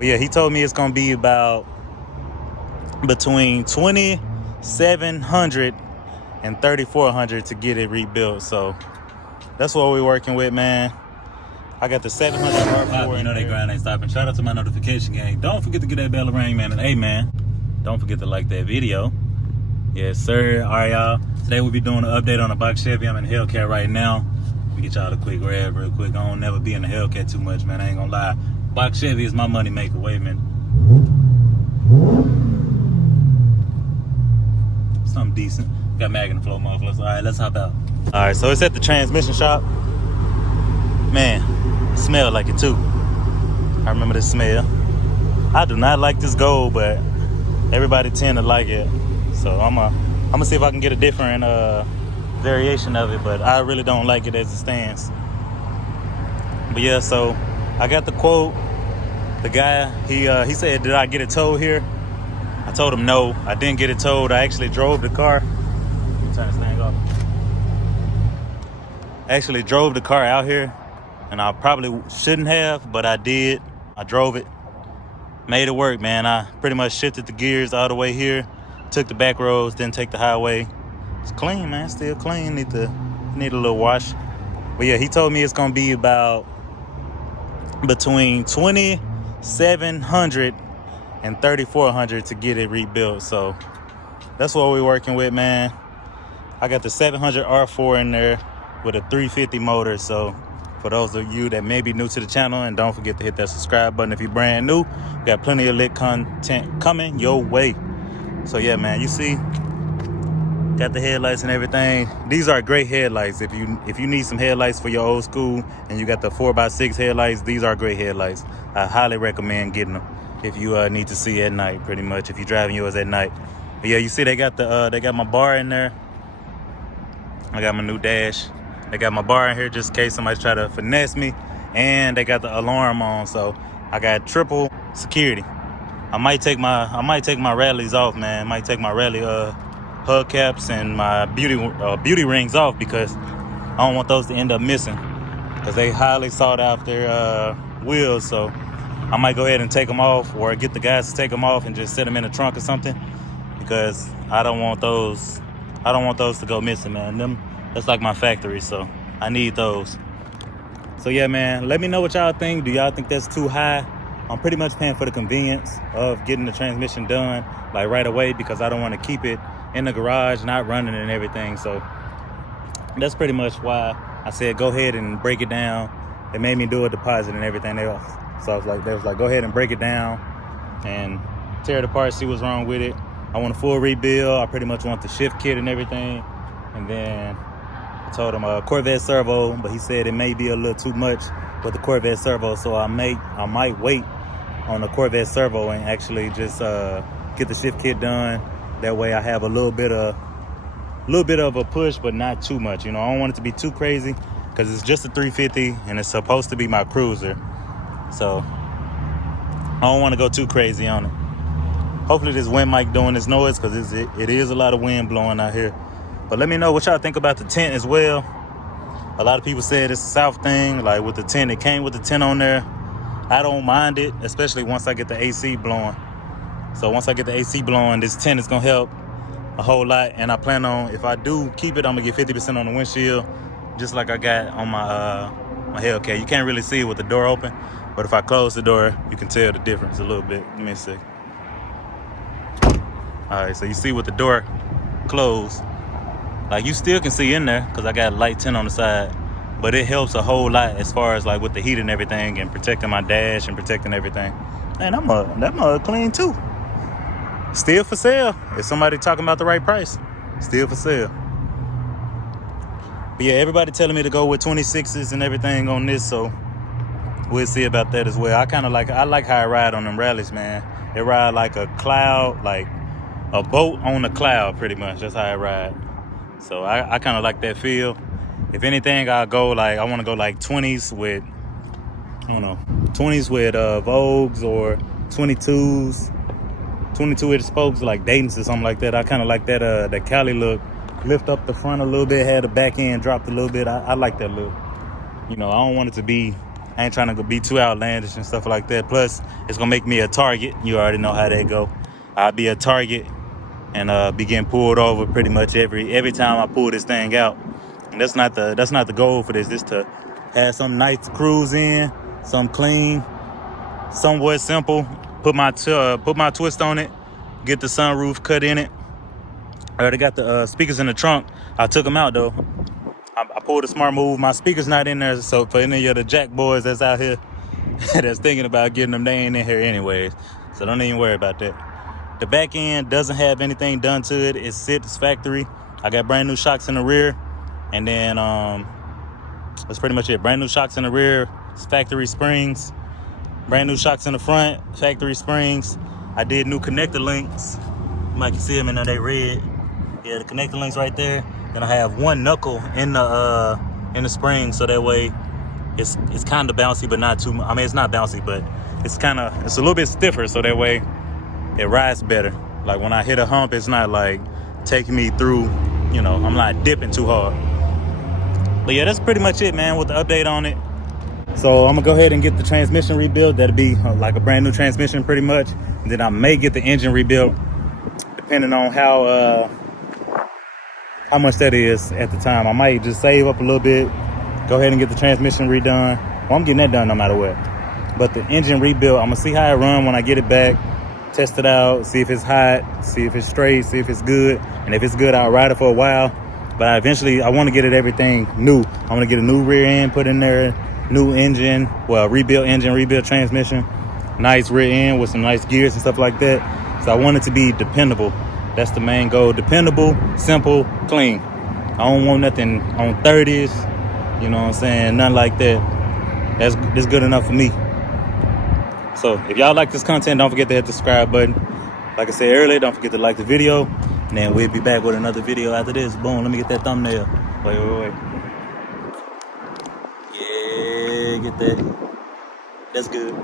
But yeah, he told me it's gonna be about between 2,700 and 3,400 to get it rebuilt. So that's what we're working with, man. I got the 700 R4. You know they grind ain't stopping. Shout out to my notification gang. Don't forget to get that bell ring, man. And hey, man, don't forget to like that video. Yes, sir. All right, y'all. Today we'll be doing an update on a box Chevy. I'm in the Hellcat right now. Let me get y'all a quick grab real quick. I don't never be in the Hellcat too much, man. I ain't gonna lie. Box Chevy is my money maker. Wait a minute. Something decent. Got mag in the flow mufflers. All right, let's hop out. All right, so it's at the transmission shop. Man, it smelled like it too. I remember the smell. I do not like this gold, but everybody tend to like it. So I'm gonna see if I can get a different variation of it, but I really don't like it as it stands. But yeah, so I got the quote. The guy, he said, did I get it towed here? I told him no, I didn't get it towed. I actually drove the car. Turn this thing off. I actually drove the car out here, and I probably shouldn't have, but I did. I drove it, made it work, man. I pretty much shifted the gears all the way here, took the back roads, didn't take the highway. It's clean, man, still clean. Need a little wash. But yeah, he told me it's gonna be about between 2,700 and 3,400 to get it rebuilt. So that's what we're working with, man. I got the 700 R4 in there with a 350 motor. So for those of you that may be new to the channel, and don't forget to hit that subscribe button if you're brand new. We got plenty of lit content coming your way. So yeah, man, you see, got the headlights and everything. These are great headlights. If you need some headlights for your old school and you got the 4x6 headlights, these are great headlights. I highly recommend getting them if you need to see at night, pretty much, if you're driving yours at night. But yeah, you see they got my bar in there. I got my new dash. They got my bar in here just in case somebody try to finesse me, and they got the alarm on, so I got triple security. I might take my rallies off, man. I might take my rally hubcaps and my beauty rings off, because I don't want those to end up missing, because they highly sought after wheels. So I might go ahead and take them off, or get the guys to take them off and just set them in the trunk or something, because I don't want those to go missing, man. That's like my factory, so I need those. So yeah, man, let me know what y'all think. Do y'all think that's too high? I'm pretty much paying for the convenience of getting the transmission done like right away, because I don't want to keep it in the garage not running and everything. So that's pretty much why I said go ahead and break it down. They made me do a deposit and everything else. So they was like, go ahead and break it down and tear it apart, see what's wrong with it. I want a full rebuild. I pretty much want the shift kit and everything. And then I told him a Corvette servo, but he said it may be a little too much with the Corvette servo. So I might wait on the Corvette servo and actually just get the shift kit done. That way I have a little bit of a push, but not too much. You know, I don't want it to be too crazy, because it's just a 350 and it's supposed to be my cruiser. So I don't want to go too crazy on it. Hopefully this wind mic doing this noise, because it is a lot of wind blowing out here. But let me know what y'all think about the tent as well. A lot of people said it's a South thing, like with the tent. It came with the tent on there. I don't mind it, especially once I get the AC blowing. So once I get the AC blowing, this tent is gonna help a whole lot. And I plan on, if I do keep it, I'm gonna get 50% on the windshield, just like I got on my Hellcat. You can't really see it with the door open, but if I close the door, you can tell the difference a little bit. Let me see. All right, so you see with the door closed, like you still can see in there, because I got light tint on the side, but it helps a whole lot as far as like with the heat and everything, and protecting my dash and protecting everything. Man, that mug clean too. Still for sale. If somebody talking about the right price, still for sale. But yeah, everybody telling me to go with 26s and everything on this, so we'll see about that as well. I like how I ride on them rallies, man. It ride like a cloud, like a boat on a cloud, pretty much. That's how I ride. So I kind of like that feel. If anything, I want to go like 20s with, I don't know, 20s with Vogues, or 22s, 22-inch spokes like Dayton's or something like that. I kind of like that Cali look. Lift up the front a little bit, had the back end dropped a little bit. I like that look. You know, I don't want it to be I ain't trying to be too outlandish and stuff like that. Plus, it's gonna make me a target. You already know how that go. I'll be a target and be getting pulled over pretty much every time I pull this thing out. And that's not the goal for this. Just to have some nice cruise in, some clean, somewhat simple. Put my twist on it. Get the sunroof cut in it. I already got the speakers in the trunk. I took them out though. I pulled a smart move. My speaker's not in there, so for any of the jack boys that's out here that's thinking about getting them, they ain't in here anyways. So don't even worry about that. The back end doesn't have anything done to it. It's factory. I got brand new shocks in the rear, and then that's pretty much it. Brand new shocks in the rear, factory springs. Brand new shocks in the front, factory springs. I did new connector links. You might can see them in there, they red. Yeah, the connector links right there. Then I have one knuckle in the spring, so that way it's kind of bouncy, but not too much. I mean, it's not bouncy, but it's a little bit stiffer, so that way it rides better. Like when I hit a hump, it's not like taking me through, you know, I'm not dipping too hard. But yeah, that's pretty much it, man, with the update on it. So I'm gonna go ahead and get the transmission rebuilt. That'll be like a brand new transmission pretty much. And then I may get the engine rebuilt depending on how much that is at the time. I might just save up a little bit, go ahead and get the transmission redone. Well, I'm getting that done no matter what. But the engine rebuild, I'm gonna see how it run when I get it back, test it out, see if it's hot, see if it's straight, see if it's good. And if it's good, I'll ride it for a while. But I want to get it everything new. I want to get a new rear end put in there, new engine, well, rebuilt engine, rebuilt transmission, nice rear end with some nice gears and stuff like that. So I want it to be dependable. That's the main goal. Dependable, simple, clean. I don't want nothing on 30s, you know what I'm saying? Nothing like that. That's good enough for me. So if y'all like this content, don't forget to hit the subscribe button. Like I said earlier, don't forget to like the video. And then we'll be back with another video after this. Boom, let me get that thumbnail. Wait. Yeah, get that. That's good.